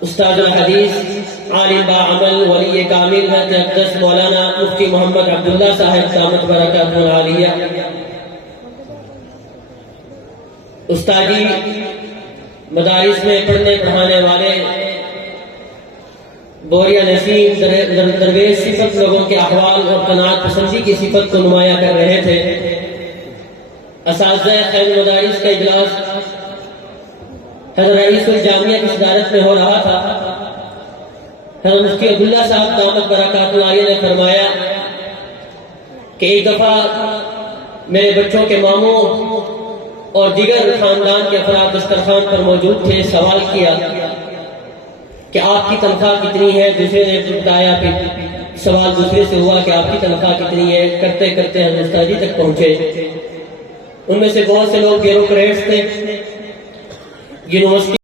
استاد الحدیث عالم باعمل ولی کامل حضرت مولانا مفتی محمد عبداللہ صاحب دامت برکاتہ العالیہ، استادی مدارس میں پڑھنے پڑھانے والے بوریا نسیم درویش صفت لوگوں کے احوال اور قناعت پسندی کی صفت کو نمایاں کر رہے تھے۔ اساتذہ خیر مدارس کا اجلاس حضرت رئیس الجامعہ کی صدارت میں ہو رہا تھا۔ حضرت مفتی عبداللہ صاحب دامت برکاتہ العالیہ نے فرمایا کہ ایک دفعہ میرے بچوں کے ماموں اور دیگر خاندان کے افراد دسترخوان پر موجود تھے۔ سوال کیا کہ آپ کی تنخواہ کتنی ہے؟ دوسرے نے بتایا، پھر سوال دوسرے سے ہوا کہ آپ کی تنخواہ کتنی ہے؟ کرتے کرتے ہم استادی تک پہنچے۔ ان میں سے بہت سے لوگ بیوروکریٹس تھے، یونیورسٹی